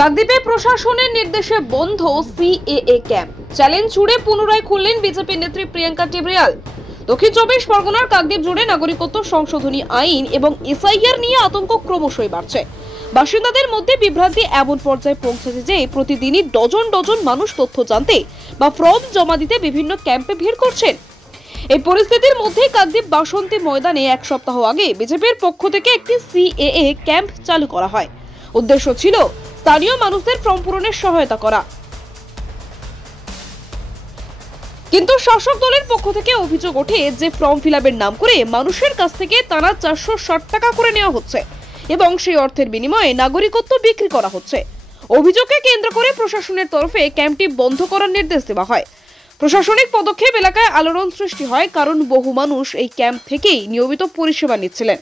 কাকদ্বীপে প্রশাসনের নির্দেশে বন্ধ সিএএ ক্যাম্প। চ্যালেঞ্জ ছুড়ে পুনরায় খুললেন বিজেপি নেত্রী প্রিয়াঙ্কা টেবরিয়াল। দক্ষিণ 24 পরগনার কাকদ্বীপ জুড়ে নাগরিকত্ব সংশোধনী আইন এবং এসআইআর নিয়ে আতঙ্ক ক্রমশই বাড়ছে। বাসিন্দাদের মধ্যে বিভ্রান্তি এমন পর্যায়ে পৌঁছেছে যে প্রতিদিনই ডজন ডজন মানুষ তথ্য জানতে বা ফর্ম জমা দিতে বিভিন্ন ক্যাম্পে ভিড় করছেন। এই পরিস্থিতির মধ্যে কাকদ্বীপ বাসন্তী ময়দানে এক সপ্তাহ আগে বিজেপির পক্ষ থেকে একটি সিএএ ক্যাম্প চালু করা হয়। উদ্দেশ্য ছিল স্থানীয় মানুষদের ফর্ম পূরণের সহায়তা করা। কিন্তু শাসক দলের পক্ষ থেকে অভিযোগ ওঠে যে ফর্ম ফিলআপের নাম করে মানুষের কাছ থেকে টানা 460 টাকা করে নেওয়া হচ্ছে এবং সেই অর্থের বিনিময়ে নাগরিকত্ব বিক্রি করা হচ্ছে। অভিযোগকে কেন্দ্র করে প্রশাসনের তরফে ক্যাম্পটি বন্ধ করার নির্দেশ দেওয়া হয়। প্রশাসনিক পদক্ষেপ এলাকায় আলোড়ন সৃষ্টি হয়, কারণ বহু মানুষ এই ক্যাম্প থেকেই নিয়মিত পরিষেবা নিচ্ছিলেন।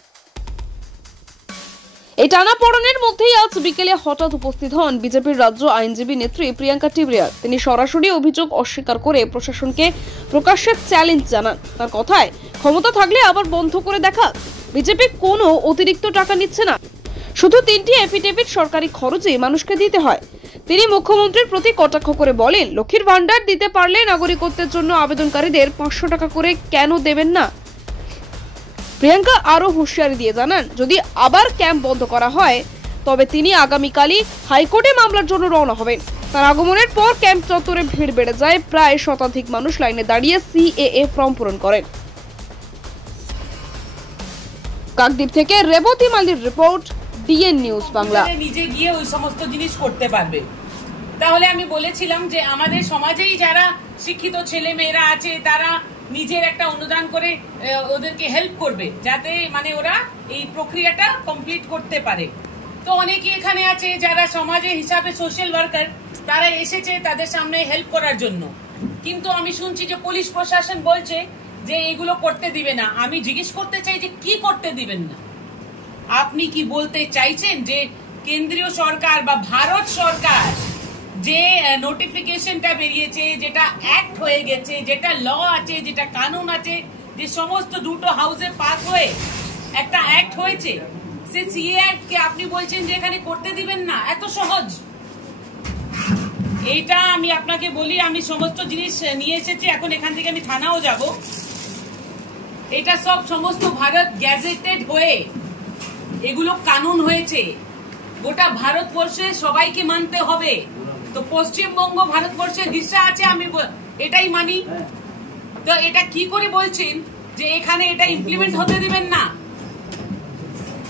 এই টানাপোড়েনের মধ্যেই আজ বিকেলে হঠাৎ উপস্থিত হন বিজেপির রাজ্য আইনজীবী নেত্রী প্রিয়াঙ্কা টেবরিয়াল। তিনি সরাসরি অভিযোগ অস্বীকার করে প্রশাসনকে প্রকাশ্যে চ্যালেঞ্জ জানান। তার কথায়, ক্ষমতা থাকলে আবার বন্ধ করে দেখা। বিজেপি কোনো অতিরিক্ত টাকা নিচ্ছে না, শুধু 3টি এফিডেভিট সরকারি খরচে মানুষকে দিতে হয়। তিনি মুখ্যমন্ত্রীর প্রতি কটাক্ষ করে বলেন, লক্ষ্মীর ভান্ডার দিতে পারলে নাগরিকত্বের জন্য আবেদনকারীদের 500 টাকা করে কেন দেবেন না। প্রিয়াঙ্কা আরো হুঁশিয়ারি দিয়ে জানান, যদি আবার ক্যাম্প বন্ধ করা হয় তবে তিনি আগামীকালই হাইকোর্টে মামলার জন্য রওনা হবেন। তার আগমনের পর ক্যাম্প চত্বরে ভিড় বেড়ে যায়। প্রায় শতাধিক মানুষ লাইনে দাঁড়িয়ে সিএএ ফর্ম পূরণ করেন। কাকদ্বীপ থেকে রেবতী মালির রিপোর্ট, ডিএন নিউজ বাংলা। নিজে গিয়ে ওই সমস্ত জিনিস করতে পারবে। তাহলে আমি বলেছিলাম যে আমাদের সমাজেই যারা শিক্ষিত ছেলে মেয়েরা আছে তারা নিজের একটা অনুদান করে ওদেরকে হেল্প করবে, যাতে মানে ওরা এই প্রক্রিয়াটা কমপ্লিট করতে পারে। তো অনেকে এখানে আছে যারা সমাজে হিসাবে সোশ্যাল ওয়ার্কার, তারা এসেছে তাদের সামনে হেল্প করার জন্য। কিন্তু আমি শুনছি যে পুলিশ প্রশাসন বলছে যে এগুলো করতে দিবে না। আমি জিজ্ঞেস করতে চাই যে কি করতে দিবেন না? আপনি কি বলতে চাইছেন যে কেন্দ্রীয় সরকার বা ভারত সরকার যে নোটিফিকেশনটা বেরিয়েছে, যেটা অ্যাক্ট হয়ে গেছে, যেটা ল আছে, যেটা কানুন আছে, যে সমস্ত দুটো হাউসে পাস হয়ে একটা অ্যাক্ট হয়েছে, সে সিএ অ্যাক্ট কে আপনি বলছেন যে এখানে করতে দিবেন না? এত সহজ? এইটা আমি আপনাকে বলি, আমি সমস্ত জিনিস নিয়ে এসেছি। এখন এখান থেকে আমি থানাও যাব। এটা সব সমস্ত ভারত গ্যাজেটেড হয়ে এগুলো কানুন হয়েছে। গোটা ভারতবর্ষে সবাইকে মানতে হবে। তো পশ্চিমবঙ্গ ভারতবর্ষের হিস্সা আছে, আমি এটাই মানি। তো এটা কি করে বলছেন যে এখানে এটা ইমপ্লিমেন্ট হতে দিবেন না?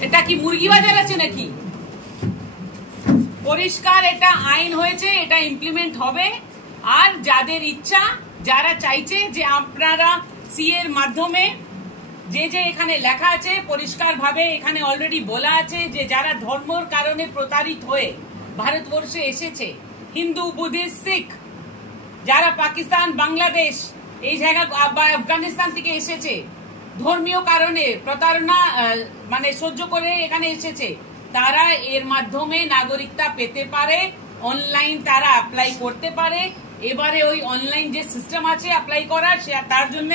এটা কি মুরগি বাজার আছে নাকি? পরিষ্কার এটা আইন হয়েছে, এটা ইমপ্লিমেন্ট হবে। আর যাদের ইচ্ছা, যারা চাইছে যে আপনারা সিএ এর মাধ্যমে যে যে এখানে লেখা আছে পরিষ্কার ভাবে, এখানে অলরেডি বলা আছে যে যারা ধর্মের কারণে প্রতারিত হয়ে ভারতবর্ষে এসেছে, হিন্দু, বুদ্ধিস্ট, শিখ, যারা পাকিস্তান, বাংলাদেশ এই জায়গা বা আফগানিস্তান থেকে এসেছে, ধর্মীয় কারণে প্রতারণা মানে সহ্য করে এখানে এসেছে, তারা এর মাধ্যমে নাগরিকতা পেতে পারে। অনলাইন তারা অ্যাপ্লাই করতে পারে। এবারে ওই অনলাইন যে সিস্টেম আছে অ্যাপ্লাই করার, তার জন্য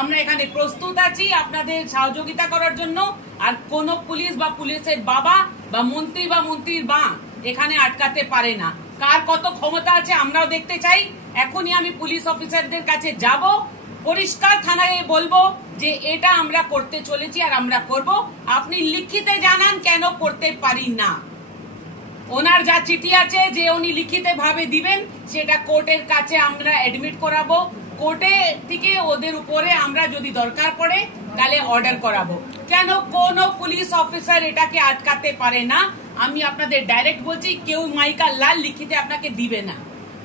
আমরা এখানে প্রস্তুত আছি আপনাদের সহযোগিতা করার জন্য। আর কোন পুলিশ বা পুলিশের বাবা বা মন্ত্রী বা মন্ত্রীর মা এখানে আটকাতে পারে না। কার কত ক্ষমতা আছে আমরাও দেখতে চাই। এখনই আমি পুলিশ অফিসারদের কাছে যাব, পরিষ্কার থানায় বলবো যে এটা আমরা করতে চলেছি আর আমরা করব। আপনি লিখিতে জানান কেন করতে পারি না। ওনার যা চিঠি আছে যে উনি লিখিত ভাবে দিবেন, সেটা কোর্টের কাছে আমরা এডমিট করাবো। কোর্টে থেকে ওদের উপরে আমরা যদি দরকার পড়ে তাহলে অর্ডার করাবো। কেন কোন পুলিশ অফিসার এটাকে আটকাতে পারে না? আমি আপনাদের ডাইরেক্ট বলছি, কেউ মাইকা লাল লিখিতে আপনাকে দিবে না।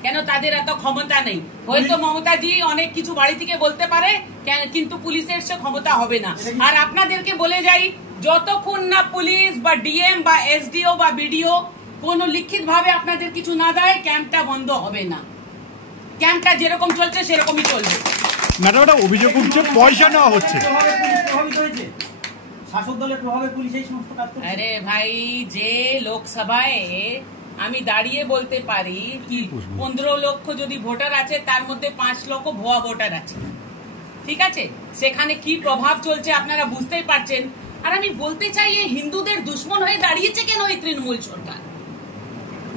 কেন? তাদের এত ক্ষমতা নেই। হয়তো মমতাজি অনেক কিছু বাড়ি থেকে বলতে পারে, কিন্তু পুলিশের সে ক্ষমতা হবে না। আর আপনাদেরকে বলে যাই, যতক্ষণ না পুলিশ বা ডিএম বা এসডিও বা বিডিও কোন লিখিত ভাবে আপনাদের কিছু না দেয়, ক্যাম্পটা বন্ধ হবে না। ক্যাম্পটা যেরকম চলছে সেরকমই চলবে। ম্যাডাম, এটা অভিযোগ উঠছে পয়সা নেওয়া হচ্ছে। আরে ভাই, যে লোকসভায় আমি দাঁড়িয়ে বলতে পারি কি 15 লক্ষ যদি ভোটার আছে, তার মধ্যে 5 লক্ষ ভুয়া ভোটার আছে, ঠিক আছে? সেখানে কি প্রভাব চলছে আপনারা বুঝতেই পারছেন। আর আমি বলতে চাই, এই হিন্দুদের দুশ্মন হয়ে দাঁড়িয়েছে কেন এই তৃণমূল সরকার?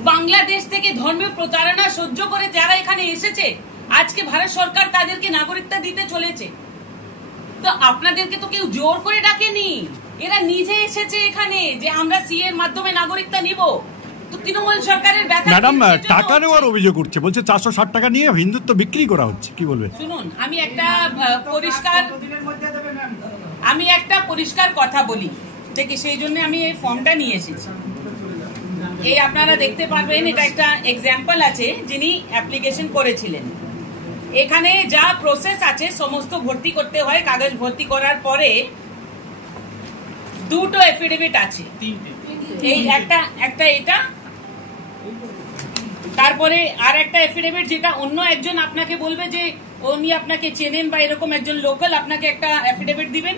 বাংলাদেশ থেকে ধর্মীয় প্রতারণা সহ্য করে যারা এখানে এসেছে, আজকে ভারত সরকার তাদেরকে নাগরিকতা দিতে চলেছে। তো আপনাদেরকে তো কেউ জোর করে ডাকেনি, এরা নিজে এসেছে এখানে যে আমরা সিএ এর মাধ্যমে নাগরিকতা নিব। তো তৃণমূল সরকারের ব্যথা ম্যাডাম টাকা নেওয়ার অভিযোগ উঠছে, বলছে 460 টাকা নিয়ে হিন্দুত্ব বিক্রি করা হচ্ছে, কি বলবেন? শুনুন, আমি একটা পরিষ্কার কথা বলি দেখি, সেই জন্য আমি এই ফর্মটা নিয়ে এসেছি। এই আপনারা দেখতে পারবেন, এটা একটা এক্সাম্পল আছে যিনি অ্যাপ্লিকেশন করেছিলেন। এখানে যা প্রসেস আছে সমস্ত ভর্তি করতে হয়। কাগজ ভর্তি করার পরে দুটো এফিডেভিট আছে, এই একটা এটা, তারপরে আর একটা এফিডেভিট যেটা অন্য একজন আপনাকে বলবে যে উনি আপনাকে চেনেন বা এরকম একজন লোকাল আপনাকে একটা এফিডেভিট দিবেন।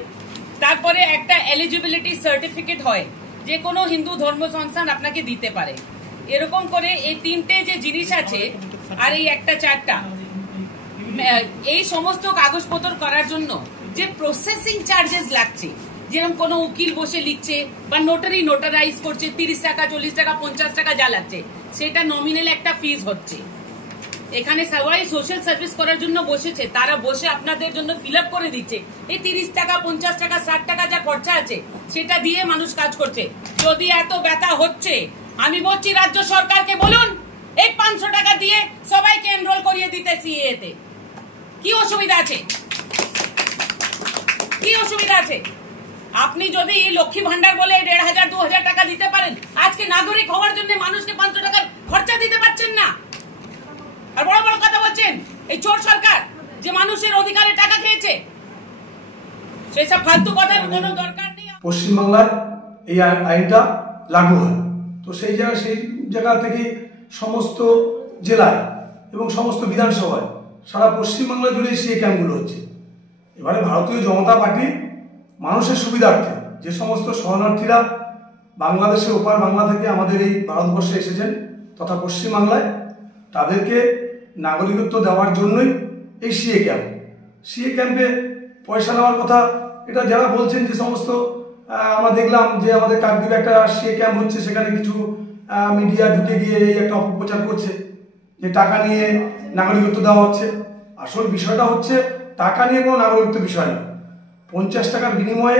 তারপরে একটা এলিজিবিলিটি সার্টিফিকেট হয়, যে কোনো হিন্দু ধর্ম সংস্থান আপনাকে দিতে পারে। এরকম করে এই তিনটে যে জিনিস আছে আর এই একটা চারটা, এই সমস্ত কাগজপত্র করার জন্য যে প্রসেসিং চার্জেস লাগছে, যেরকম কোনো উকিল বসে লিখছে বা নোটারাইজ করছে, 30 টাকা 40 টাকা 50 টাকা যা লাগছে, সেটা নমিনাল একটা ফিস হচ্ছে। এখানে সবাই সোশ্যাল সার্ভিস করার জন্য বসেছে, তারা বসে আপনাদের জন্য ফিল আপ করে দিচ্ছে। এই 30 টাকা 50 টাকা 60 টাকা যা খরচা আছে সেটা দিয়ে মানুষ কাজ করছে। যদি এত ব্যথা হচ্ছে, আমি বলছি রাজ্য সরকারকে বলুন এই 500 টাকা দিয়ে সবাইকে এনরোল করিয়ে দিতে সিএ তে। কি অসুবিধা আছে? কি অসুবিধা আছে? আপনি যদি লক্ষ্মী ভান্ডার বলে 1500 2000 টাকা দিতে পারেন, আজকে নাগরিক হওয়ার জন্য মানুষকে 500 টাকার খরচা দিতে পারছেন না। আর বড় বড় কথা বলছেন এই চোর সরকার যে মানুষের অধিকারে টাকা খেয়েছে, সেসব ফালতু কথার কোনো দরকার নেই। পশ্চিমবাংলায় এই আইনটা লাগু হয়, তো সেই জায়গা থেকে সমস্ত জেলায় এবং সমস্ত বিধানসভায় সারা পশ্চিমবাংলা জুড়ে সেই ক্যাম্পগুলো হচ্ছে। এবারে ভারতীয় জনতা পার্টি মানুষের সুবিধার্থে যে সমস্ত শরণার্থীরা বাংলাদেশের ওপার বাংলা থেকে আমাদের এই ভারতবর্ষে এসেছেন তথা পশ্চিমবাংলায়, তাদেরকে নাগরিকত্ব দেওয়ার জন্যই এই সিএ ক্যাম্পে পয়সা নেওয়ার কথা। এটা যারা বলছেন যে সমস্ত আমরা দেখলাম যে আমাদের কাকদ্বীপে একটা সিএ ক্যাম্প হচ্ছে, সেখানে কিছু মিডিয়া ঢুকে গিয়ে এই একটা অপপ্রচার করছে যে টাকা নিয়ে নাগরিকত্ব দেওয়া হচ্ছে। আসল বিষয়টা হচ্ছে টাকা নিয়ে কোনো নাগরিকত্ব বিষয় না। 50 টাকার বিনিময়ে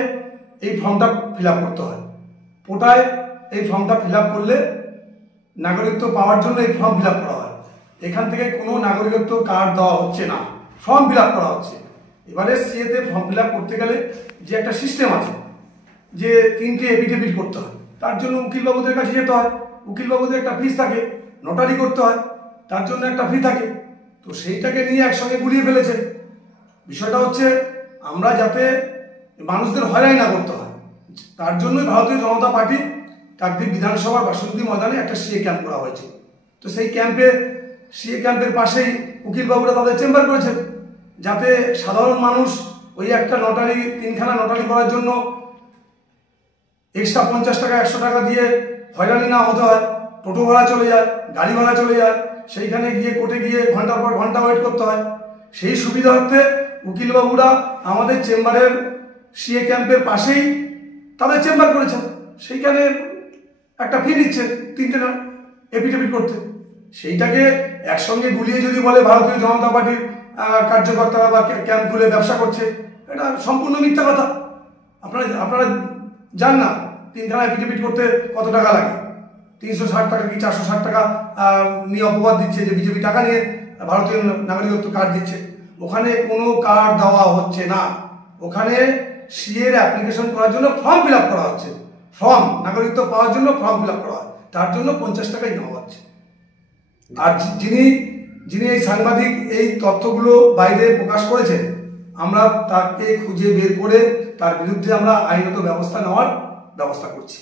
এই ফর্মটা ফিল আপ করতে হয়। পোটায় এই ফর্মটা ফিল আপ করলে নাগরিকত্ব পাওয়ার জন্য এই ফর্ম ফিল আপ করা হয়। এখান থেকে কোনো নাগরিকত্ব কার্ড দেওয়া হচ্ছে না, ফর্ম ফিল আপ করা হচ্ছে। এবারে সিএতে ফর্ম ফিল আপ করতে গেলে যে একটা সিস্টেম আছে যে 3টে এফিডেভিট করতে হয়, তার জন্য উকিলবাবুদের কাছে যেতে হয়, উকিলবাবুদের একটা ফিস থাকে, নোটারি করতে হয়, তার জন্য একটা ফি থাকে। তো সেইটাকে নিয়ে একসঙ্গে গুলিয়ে ফেলেছে। বিষয়টা হচ্ছে আমরা যাতে মানুষদের হয়রানি না করতে হয়, তার জন্যই ভারতীয় জনতা পার্টি কাকদ্বীপ বিধানসভার বাসন্তী ময়দানে একটা সিএ ক্যাম্প করা হয়েছে। তো সেই সিএ ক্যাম্পের পাশেই উকিলবাবুরা তাদের চেম্বার করেছেন, যাতে সাধারণ মানুষ ওই একটা নোটারি 3খানা নোটারি করার জন্য এক্সট্রা 50 টাকা 100 টাকা দিয়ে হয়রানি না হতে হয়। টোটো ভাড়া চলে যায়, গাড়ি ভাড়া চলে যায়, সেইখানে গিয়ে কোর্টে গিয়ে ঘন্টার পর ঘন্টা ওয়েট করতে হয়। সেই সুবিধার্থে উকিলবাবুরা আমাদের চেম্বারের সিএ ক্যাম্পের পাশেই তাদের চেম্বার করেছেন, সেইখানে একটা ফি নিচ্ছে 3টে এফিডেভিট করতে। সেইটাকে একসঙ্গে গুলিয়ে যদি বলে ভারতীয় জনতা পার্টির কার্যকর্তারা বা ক্যাম্প খুলে ব্যবসা করছে, এটা সম্পূর্ণ মিথ্যা কথা। আপনারা জান না 3খানা এফিডেভিট করতে কত টাকা লাগে? 360 টাকা কি 460 টাকা নিয়ে অপবাদ দিচ্ছে যে বিজেপি টাকা নিয়ে ভারতীয় নাগরিকত্ব কার্ড দিচ্ছে। ওখানে কোনো কার্ড দেওয়া হচ্ছে না, ওখানে সিএ এর অ্যাপ্লিকেশন করার জন্য ফর্ম ফিল আপ করা হচ্ছে। ফর্ম নাগরিকত্ব পাওয়ার জন্য ফর্ম ফিল আপ করা হয়, তার জন্য 50 টাকাই নেওয়া হচ্ছে। আর যিনি এই সাংবাদিক এই তথ্যগুলো বাইরে প্রকাশ করেছেন, আমরা তাকে খুঁজে বের করে তার বিরুদ্ধে আমরা আইনত ব্যবস্থা নেওয়ার ব্যবস্থা করছি।